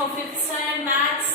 for 5th standard maths.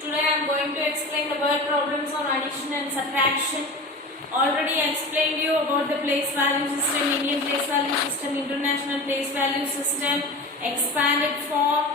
Today I am going to explain the word problems on addition and subtraction. Already I explained you about the place value system, Indian place value system, international place value system, expanded form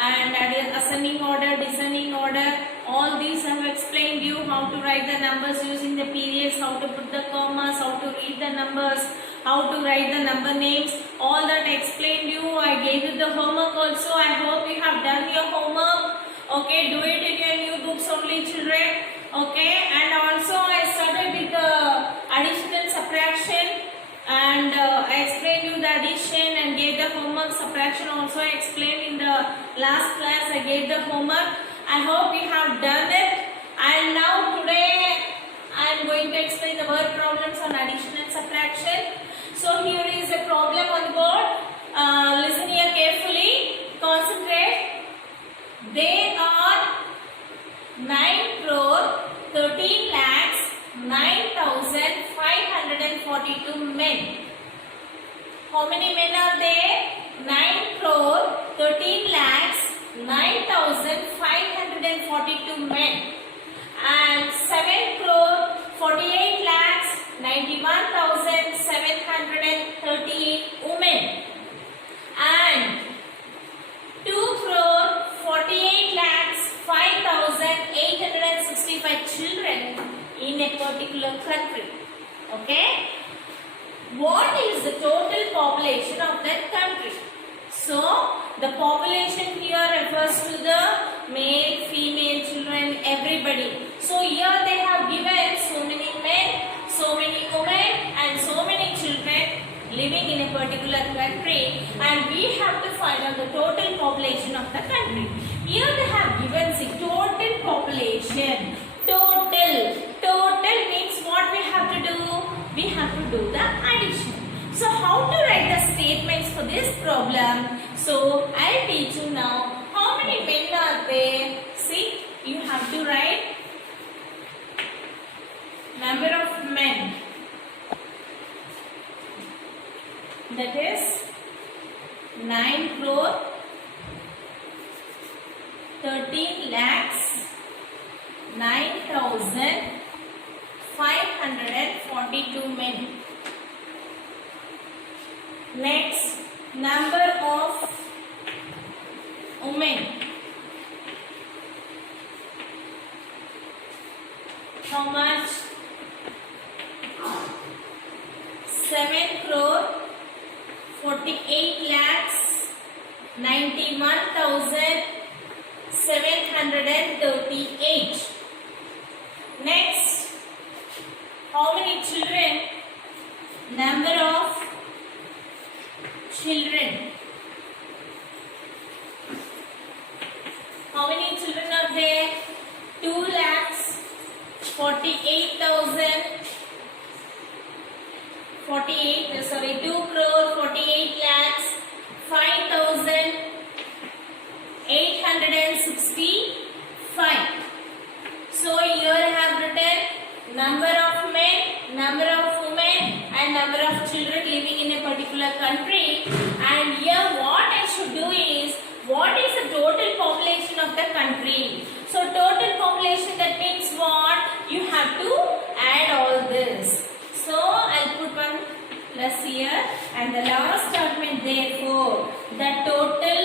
and ascending order, descending order. All these I have explained you how to write the numbers using the periods, how to put the commas, how to read the numbers, how to write the number names. All that I explained you. I gave you the homework also. I hope you have done your homework. Okay, do it in your new books only, children. Okay, and also I started with the addition and subtraction, and I explained you the addition and gave the homework. Subtraction also I explained in the last class. I gave the homework. I hope you have done it. And now today I am going to explain the word problems on addition and subtraction. So here is a problem on the board. Listen here carefully. Concentrate. There are 9 crore 13 lakhs 9,542 men. How many men are there? 9 crore 13 lakhs 9,542 men. And 7 crore 48 lakhs 91,738 women. And 2 crore 48 lakhs 5,865 children in a particular country. Okay? What is the total population of that country? So, the population here refers to the male, female, children, everybody. So, here they have given so many men, so many women and so many children living in a particular country, and we have to find out the total population of the country. Here they have given the total population. Total means what we have to do? We have to do the addition. So how to write the statements for this problem? So I'll teach you now. How many men are there? See, you have to write number of men. That is 9 crore 13 lakhs 9,542 men. Next, number of women. How much? 7 crore 48 lakhs 91,738. Next, how many children? Number of children. How many children are there? 2 lakhs 2 crore 48 lakhs 5,865. So here I have written number of men, number of women and number of children living in a particular country. And here what I should do is, what is the total population of the country? So total population, that means what? You have to add all this. So I'll put one plus here and the last statement, therefore the total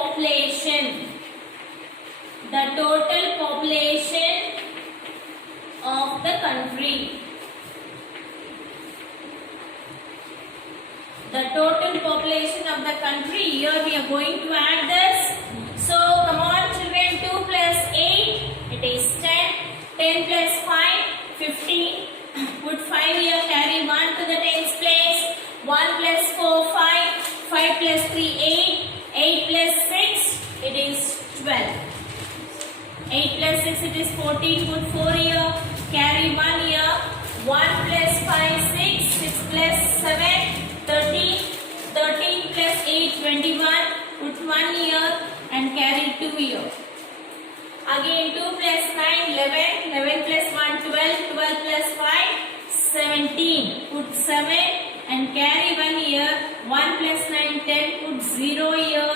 population of the country. The total population of the country, here we are going to add this. So come on children, 2 plus 8, it is 10. 10 plus 5, 15. Put 5 here, carry 1 to the tens place. 1 plus 4, 5. 5 plus 3, 8. 8 plus 6, it is 12. 8 plus 6, it is 14. Put 4 here, carry 1 here. 1 plus 5, 6. 6 plus 7, 13. 13 plus 8, 21. Put 1 here and carry 2 here. Again 2 plus 9, 11. 11 plus 1, 12. 12 plus 5, 17. Put 7 and carry 1 here. 1 plus 9, 10. Put 0 here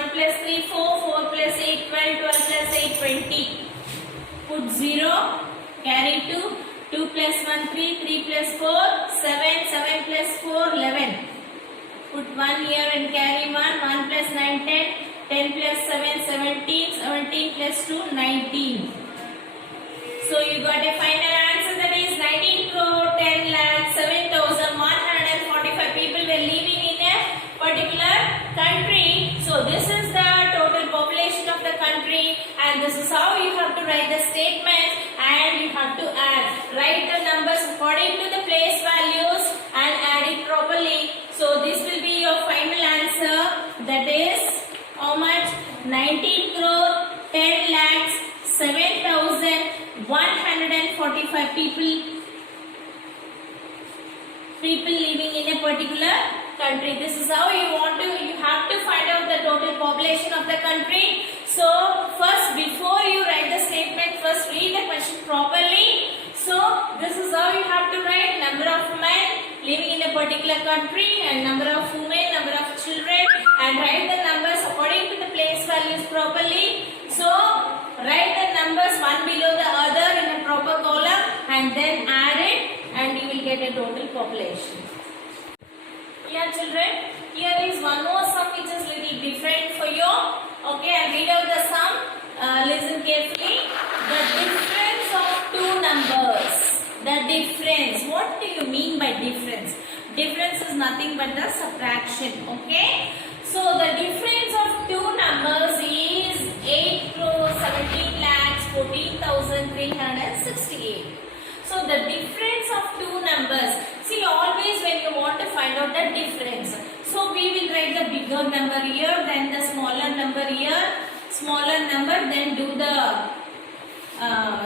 1 plus 3, 4, 4 plus 8, 12, 12 plus 8, 20. Put 0, carry 2, 2 plus 1, 3, 3 plus 4, 7, 7 plus 4, 11. Put 1 here and carry 1, 1 plus 9, 10, 10 plus 7, 17, 17 plus 2, 19. So you got a final answer, that is 19 crore 10 lakh 7,145 people were living in a particular country. So this is the total population of the country, and this is how you have to write the statement, and you have to add. Write the numbers according to the place values and add it properly. So this will be your final answer, that is how much? 19 crore 10 lakhs 7,145 people living in a particular country. This is how you have to find out the total population of the country. So first, before you write the statement, first read the question properly. So this is how you have to write: number of men living in a particular country and number of women, number of children, and write the numbers according to the place values properly. So write the numbers one below the other in a proper column and then add it, and you will get a total population. Yeah children, here is one more sum which is little different for you. Okay, and read out the sum. Listen carefully. The difference of two numbers. The difference. What do you mean by difference? Difference is nothing but the subtraction. Okay. So the difference of two numbers is 8 crore 17 lakhs 14,368. So the difference of two numbers. See, always when you want to find out the difference, so we will write the bigger number here, then the smaller number here, smaller number, then do the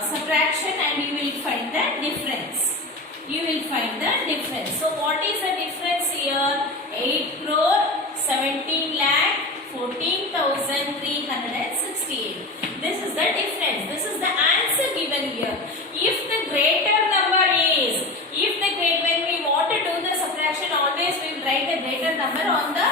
subtraction, and you will find the difference. You will find the difference. So what is the difference here? 8 crore 17 lakh 14,368. This is the difference. This is the answer given here. If the greater number is, when we want to do the subtraction, always we will write the greater number on the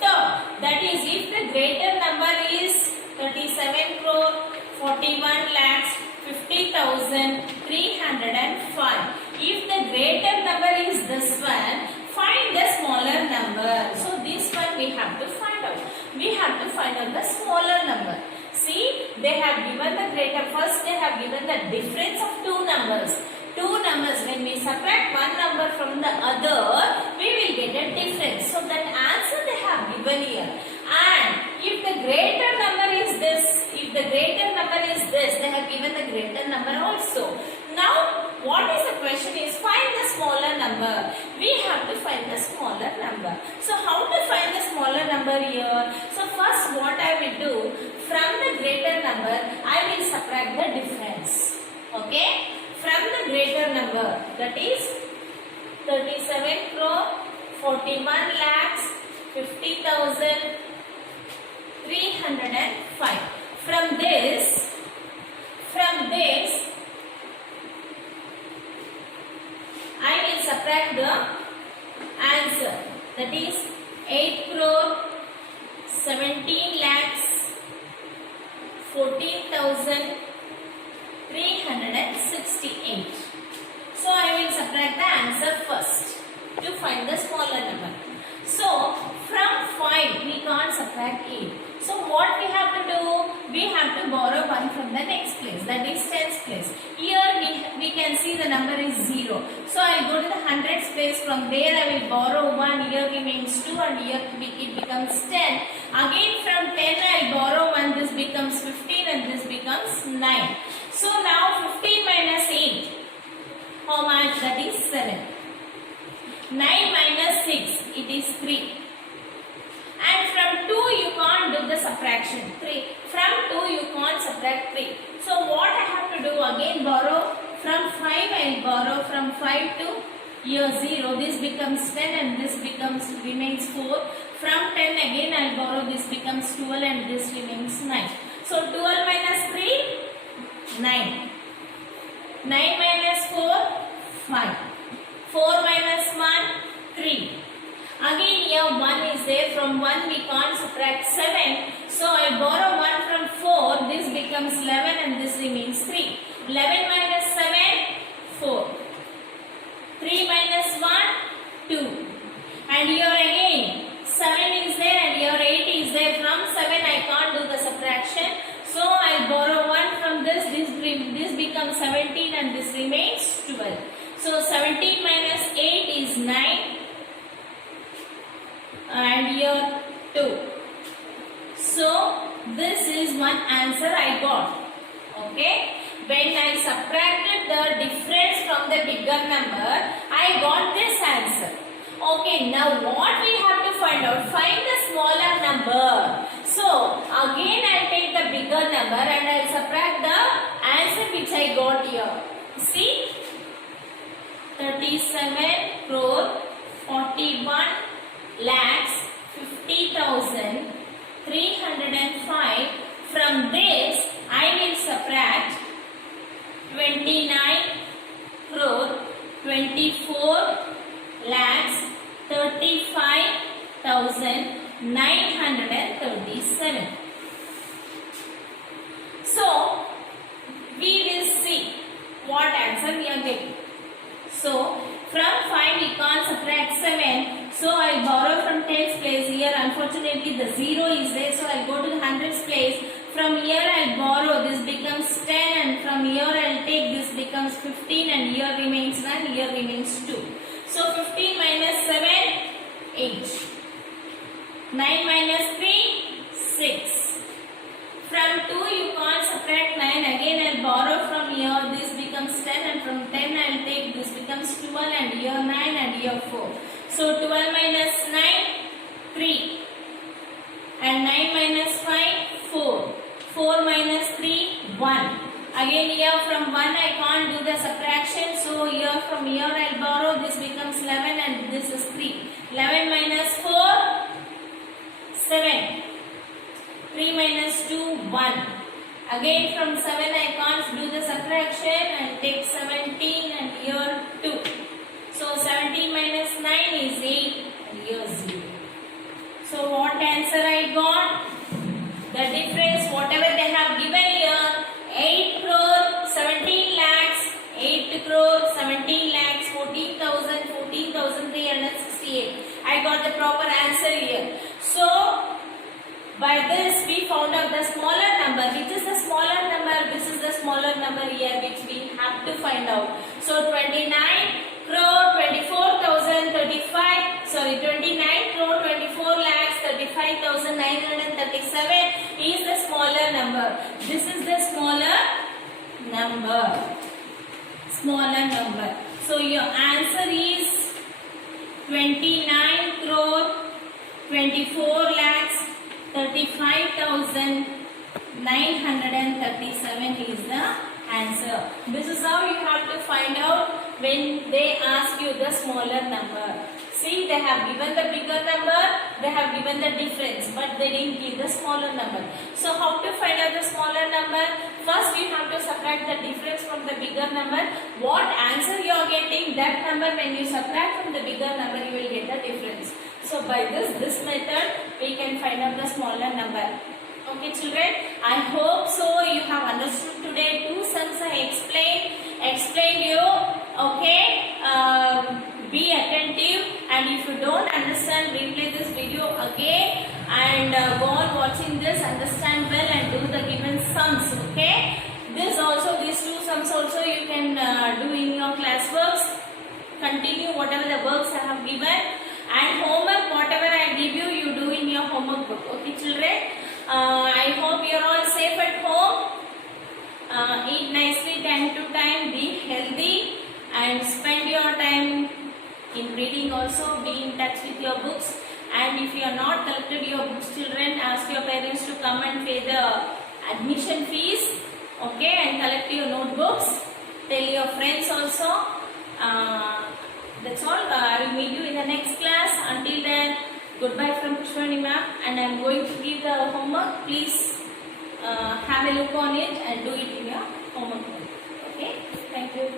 top. That is, if the greater number is 37 crore 41 lakhs 50,305. If the greater number is this one, find the smaller number. So this one we have to find out. We have to find out the smaller number. See, they have given the greater. First they have given the difference of two numbers. Two numbers, when we subtract one number from the other, we will get a difference. So that answer they have given here. And if the greater number is this, they have given the greater number also. Now, what is the question is, find the smaller number. We have to find the smaller number. So, how to find the smaller number here? So, first what I will do, from the greater number, I will subtract the difference. Okay? From the greater number, that is 37 crore 41 lakhs 50,305. From this, I will subtract the answer, that is 8 crore 17 lakhs 14,368. So I will subtract the answer first to find the smaller number. So from 5 we can't subtract 8. So what we have to do? We have to borrow 1 from the next place, that is tens place. Here we can see the number is 0. So I will go to the hundreds place. From there I will borrow 1. Here remains 2 and here it becomes 10. Again from 10 I will borrow 1. This becomes 15 and this becomes 9. So now 15 minus 8. How much? That is 7. 9 minus 6. It is 3. And from 2 you can't do the subtraction. 3. From 2 you can't subtract 3. So what I have to do? Again borrow. From 5 I will borrow. From 5 to here 0. This becomes 10 and this remains 4. From 10 again I will borrow. This becomes 12 and this remains 9. So 12 minus 3, 9. 9 minus 4, 5. 4 minus 1, 3. Again here 1 is there. From 1 we can't subtract 7. So I borrow 1 from 4, this becomes 11 and this remains 3. 11 minus 7, 4. 3 minus 1, 2. And here again 7 is there and here 8 is there. From 7 I can't do the subtraction. So I borrow 1 from this becomes 17 and this remains 12. So 17 minus 8 is 9 and here 2. So this is one answer I got. Okay. When I subtracted the difference from the bigger number, I got this answer. Okay, now what we have to find out? Find the smaller number. So again I'll take the bigger number and I'll subtract the answer which I got here. See, 37 crore 41 lakhs 50,305. From this I will subtract 29 crore 24 lakhs 35,937. So we will see what answer we are getting. So from 5 we can't subtract 7. So I borrow from 10's place. Here unfortunately the 0 is there. So I'll go to the 100's place. From here I'll borrow. This becomes 10 and from here I'll take. This becomes 15 and here remains 9. Here remains 2. So 15 minus 7, 8. 9 minus 3, 6. From 2 you can't subtract 9. Again I'll borrow from here. This becomes 10 and from 10 I'll take. This becomes 12 and here 9 and here 4. So 12 minus 9, 3. And 9 minus 5, 4. 4 minus 3, 1. Again here from 1 I can't do the subtraction. So here from here I'll borrow. This becomes 11 and this is 3. 11 minus 4, 7. 3 minus 2, 1. Again from 7 I can't do the subtraction. I'll take 17 and here 2. So 17 minus 9 is 8 and here 0. So what answer I got? The difference whatever they have given here, 8 crore 17 lakhs, 8 crore 17 lakhs, 14,368. I got the proper answer here. So by this we found out the smaller number. Which is the smaller number? This is the smaller number here which we have to find out. So 29 crore 24,035. Sorry, 29 crore 24 lakhs 35,937 is the smaller number. This is the smaller number. Smaller number. So your answer is 29 crore 24 lakhs 35,937 is the answer. This is how you have to find out when they ask you the smaller number. See, they have given the bigger number, they have given the difference, but they didn't give the smaller number. So how to find out the smaller number? First you have to subtract the difference from the bigger number. What answer you are getting, that number when you subtract from the bigger number you will get the difference. So by this method we can find out the smaller number. Okay children, I hope so you have understood today. Two sums I explained you. Okay, be attentive, and if you don't understand, replay this video again and go on watching this, understand well and do the given sums. Okay, these two sums also you can do in your class works. Continue whatever the works I have given, and homework whatever I give you, you do in your homework book. Okay children, I hope you are all safe at home. Eat nicely time to time, be healthy, and spend your time in reading also. Be in touch with your books, and if you are not collected your books children, ask your parents to come and pay the admission fees. Okay, and collect your notebooks. Tell your friends also. That's all. I will meet you in the next class. Until then, goodbye from Pushpani ma'am, and I am going to give the homework. Please have a look on it and do it in your homework. Okay, thank you.